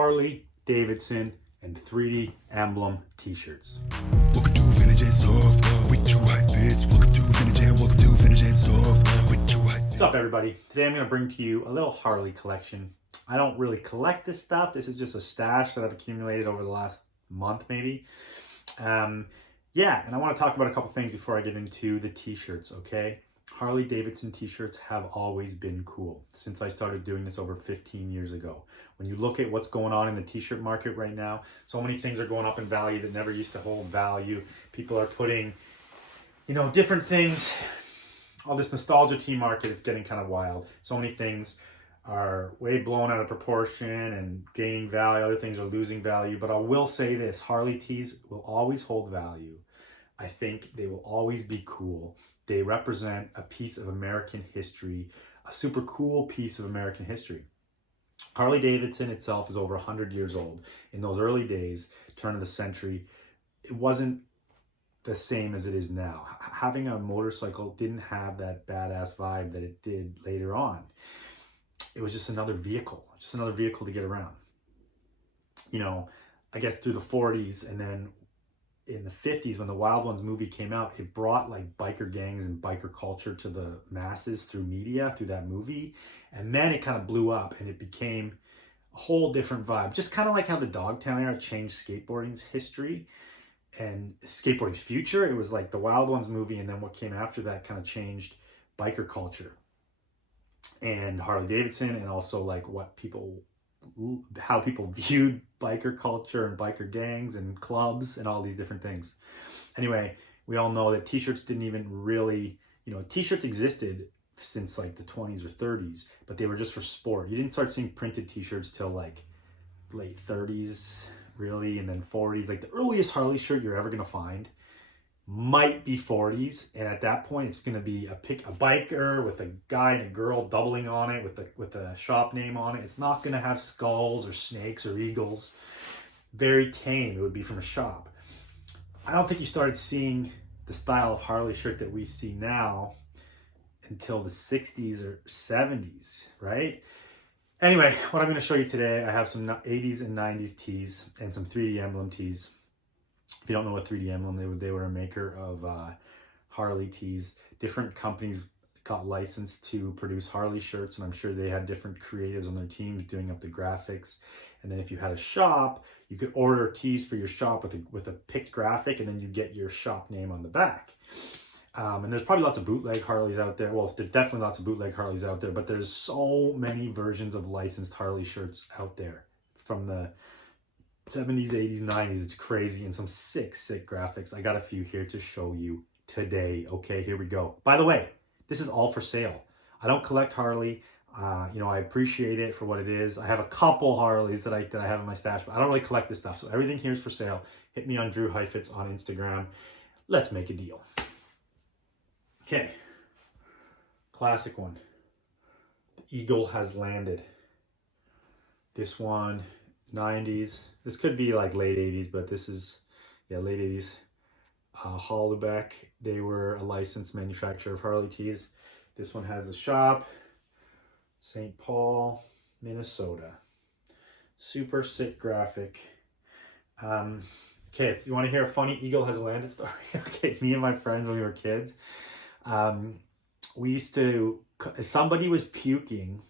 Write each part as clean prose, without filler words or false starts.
Harley Davidson and 3D Emblem t-shirts. Welcome to Vintage and Soft with True High Fits. Welcome to Vintage and Soft with True High Fits. What's up, everybody? Today I'm going to bring to you a little Harley collection. I don't really collect this stuff. This is just a stash that I've accumulated over the last month, maybe. And I want to talk about a couple things before I get into the t-shirts, okay? Harley Davidson t-shirts have always been cool since I started doing this over 15 years ago. When you look at what's going on in the t-shirt market right now, so many things are going up in value that never used to hold value. People are putting, different things. All this nostalgia tea market, it's getting kind of wild. So many things are way blown out of proportion and gaining value. Other things are losing value. But I will say this, Harley tees will always hold value. I think they will always be cool. They represent a piece of American history, a super cool piece of American history. Harley Davidson itself is over 100 years old. In those early days, turn of the century, it wasn't the same as it is now. Having a motorcycle didn't have that badass vibe that it did later on. It was just another vehicle to get around. I guess through the 40s, and then in the 50s, when the Wild Ones movie came out, it brought like biker gangs and biker culture to the masses through media, through that movie. And then it kind of blew up and it became a whole different vibe. Just kind of like how the Dogtown era changed skateboarding's history and skateboarding's future. It was like the Wild Ones movie, and then what came after that kind of changed biker culture and Harley Davidson, and also like how people viewed biker culture and biker gangs and clubs and all these different things. Anyway, we all know that t-shirts didn't even really, t-shirts existed since like the 20s or 30s, but they were just for sport. You didn't start seeing printed t-shirts till like late 30s, really, and then 40s. Like the earliest Harley shirt you're ever gonna find might be 40s, and at that point it's going to be a biker with a guy and a girl doubling on it with a shop name on it. It's not going to have skulls or snakes or eagles. Very tame. It would be from a shop. I don't think you started seeing the style of Harley shirt that we see now until the 60s or 70s, right? Anyway, what I'm going to show you today, I have some 80s and 90s tees and some 3D Emblem tees. If you don't know what 3D Emblem, they were a maker of Harley tees. Different companies got licensed to produce Harley shirts, and I'm sure they had different creatives on their teams doing up the graphics. And then if you had a shop, you could order tees for your shop with a picked graphic, and then you get your shop name on the back. And there's probably lots of bootleg Harleys out there. Well, there's definitely lots of bootleg Harleys out there, but there's so many versions of licensed Harley shirts out there from the 70s, 80s, 90s. It's crazy, and some sick graphics. I got a few here to show you today. Okay, here we go. By the way, this is all for sale. I don't collect Harley. I appreciate it for what it is. I have a couple Harleys that I have in my stash, but I don't really collect this stuff. So everything here is for sale. Hit me on Drew Heifetz on Instagram. Let's make a deal. Okay, classic one. The Eagle has landed. This one, 90s. This could be like late 80s, but this is, late 80s. Hollubeck, they were a licensed manufacturer of Harley tees. This one has a shop, St. Paul, Minnesota. Super sick graphic. Okay, so you want to hear a funny Eagle has landed story? Okay, me and my friends when we were kids, somebody was puking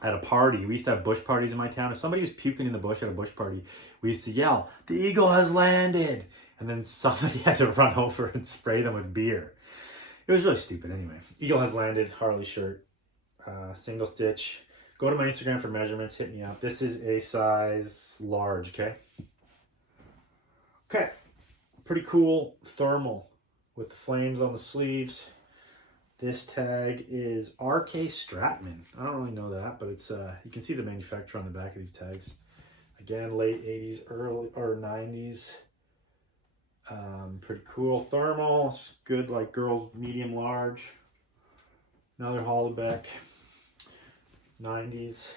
at a party. We used to have bush parties in my town. If somebody was puking in the bush at a bush party, we used to yell, "The Eagle has landed!" And then somebody had to run over and spray them with beer. It was really stupid anyway. Eagle has landed, Harley shirt, single stitch. Go to my Instagram for measurements, hit me up. This is a size large, okay? Okay, pretty cool thermal with the flames on the sleeves. This tag is RK Stratman. I don't really know that, but it's you can see the manufacturer on the back of these tags. Again, late 80s, early or 90s. Pretty cool thermal. It's good, like girls, medium, large. Another Hollubeck. 90s.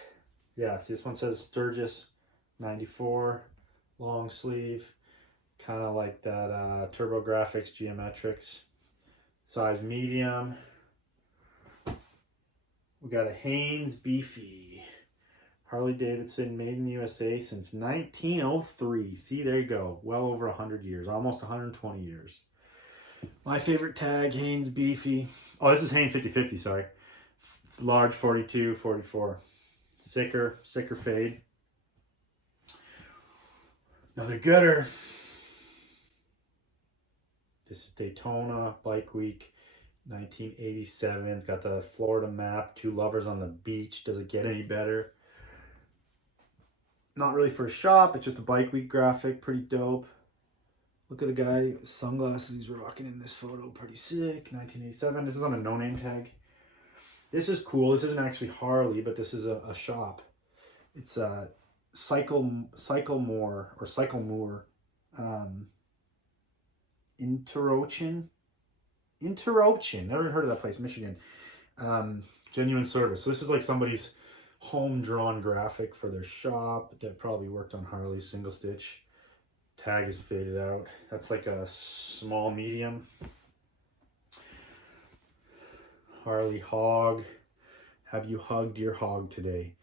Yeah, see, this one says Sturgis 94. Long sleeve. Kind of like that TurboGrafx Geometrics. Size medium. We got a Hanes Beefy Harley Davidson, made in USA since 1903. See, there you go. Well over 100 years, almost 120 years. My favorite tag, Hanes Beefy. Oh, this is Hanes 50/50, sorry. It's large 42, 44. Sicker fade. Another gooder. This is Daytona Bike Week 1987. It's got the Florida map, two lovers on the beach. Does it get any better? Not really for a shop, it's just a Bike Week graphic. Pretty dope. Look at the guy, sunglasses he's rocking in this photo. Pretty sick. 1987. This is on a no-name tag. This is cool. This isn't actually Harley, but this is a shop. It's a Cyclemore Interochin. Never heard of that place, Michigan. Genuine service. So this is like somebody's home drawn graphic for their shop that probably worked on Harley's single stitch. Tag is faded out. That's like a small medium. Harley Hog. Have you hugged your hog today?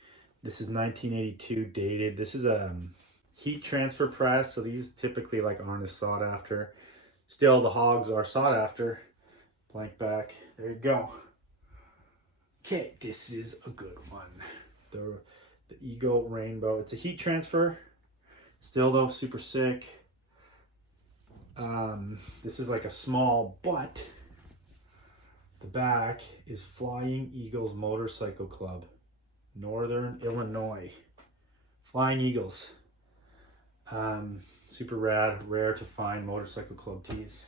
This is 1982 dated. This is a heat transfer press, so these typically like aren't as sought after. Still, the hogs are sought after. Blank back. There you go. Okay, this is a good one. The Eagle Rainbow. It's a heat transfer. Still though, super sick. This is like a small, but the back is Flying Eagles Motorcycle Club, Northern Illinois. Flying Eagles. Super rare to find motorcycle club tees.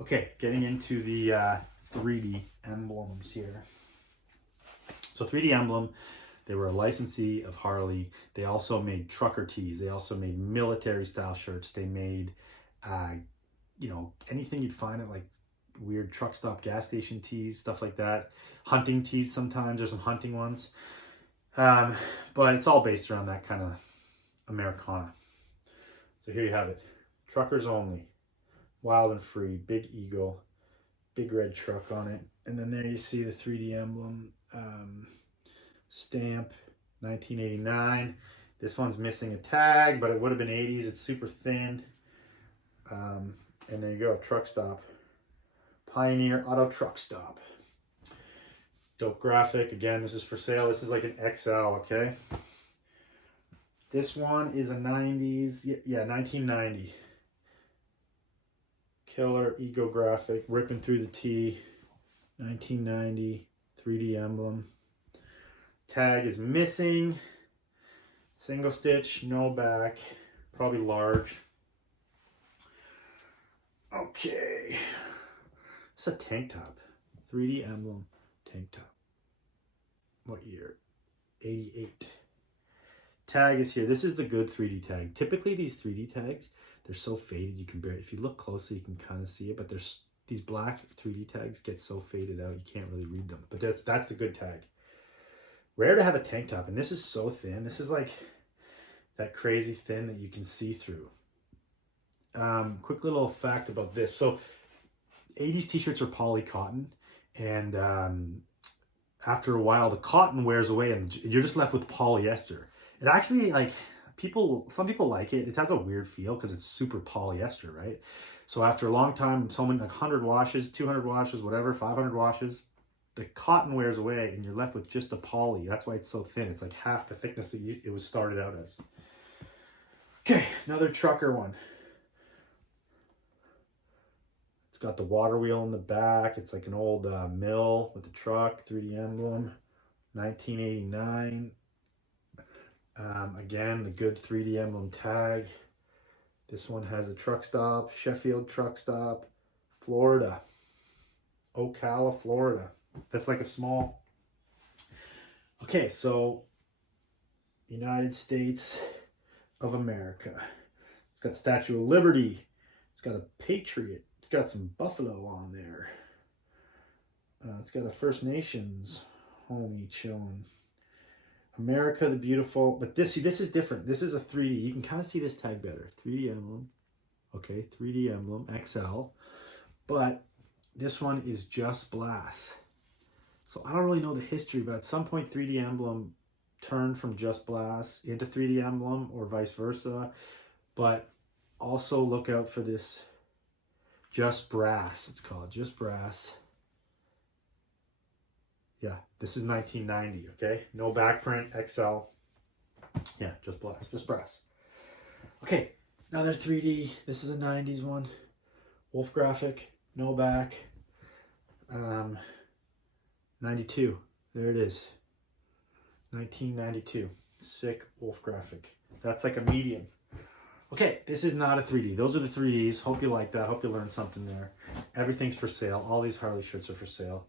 Okay, getting into the 3D emblems here. So 3D Emblem, they were a licensee of Harley. They also made trucker tees. They also made military style shirts. They made, anything you'd find at like weird truck stop gas station tees, stuff like that. Hunting tees sometimes. There's some hunting ones. But it's all based around that kind of Americana. So here you have it. Truckers only. Wild and free. Big eagle. Big red truck on it. And then there you see the 3D emblem. Stamp. 1989. This one's missing a tag, but it would have been 80s. It's super thin. And there you go. Truck stop. Pioneer Auto Truck Stop. Dope graphic. Again, this is for sale. This is like an XL, okay? This one is a 90s. Yeah, 1990. Killer Ego graphic. Ripping through the T. 1990. 3D emblem. Tag is missing. Single stitch. No back. Probably large. Okay. It's a tank top. 3D emblem tank top. What year? 88. Tag is here. This is the good 3D tag. Typically these 3D tags, they're so faded you can barely, if you look closely you can kind of see it, but there's these black 3D tags get so faded out you can't really read them. But that's the good tag. Rare to have a tank top, and this is so thin. This is like that crazy thin that you can see through. Quick little fact about this. So 80s t-shirts are poly cotton, and after a while the cotton wears away and you're just left with polyester. It actually, like, some people like it. It has a weird feel because it's super polyester, right? So after a long time, so many, like 100 washes, 200 washes, whatever, 500 washes, the cotton wears away and you're left with just the poly. That's why it's so thin. It's like half the thickness that it was started out as. Okay, another trucker one. It's got the water wheel in the back. It's like an old mill with the truck, 3D emblem, 1989. Again, the good 3D emblem tag. This one has a truck stop, Sheffield truck stop, Florida, Ocala, Florida. That's like a small. Okay, so United States of America. It's got the Statue of Liberty. It's got a Patriot. It's got some buffalo on there. It's got a First Nations homie chilling. America the Beautiful. But this is different. This is a 3D. You can kind of see this tag better. 3D emblem. Okay, 3D emblem XL. But this one is just Blast. So I don't really know the history, but at some point 3D emblem turn from Just Blast into 3D Emblem or vice versa. But also look out for this Just Brass. It's called Just Brass. Yeah, this is 1990, okay? No backprint, XL. Yeah, Just Blast, Just Brass. Okay, another 3D. This is a 90s one. Wolf graphic, no back. 92. There it is. 1992. Sick wolf graphic. That's like a medium. Okay, this is not a 3D. Those are the 3Ds. Hope you like that. Hope you learned something there. Everything's for sale. All these Harley shirts are for sale.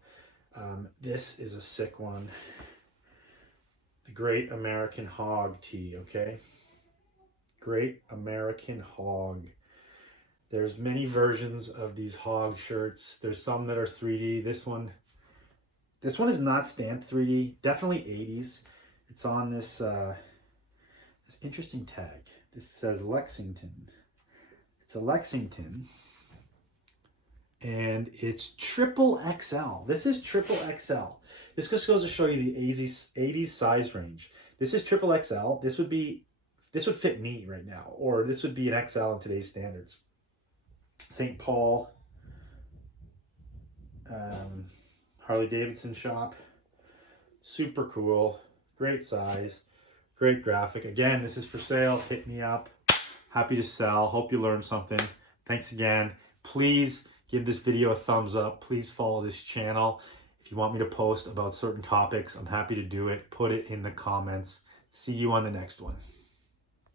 This is a sick one. The Great American Hog tee, okay? Great American Hog. There's many versions of these hog shirts. There's some that are 3D. This one is not stamped 3D. Definitely 80s. It's on this this interesting tag. This says Lexington. It's a Lexington. And it's triple XL. This is triple XL. This just goes to show you the 80s size range. This is triple XL. This would fit me right now, or this would be an XL in today's standards. St. Paul, Harley Davidson shop. Super cool. Great size. Great graphic. Again, this is for sale. Hit me up. Happy to sell. Hope you learned something. Thanks again. Please give this video a thumbs up. Please follow this channel. If you want me to post about certain topics, I'm happy to do it. Put it in the comments. See you on the next one.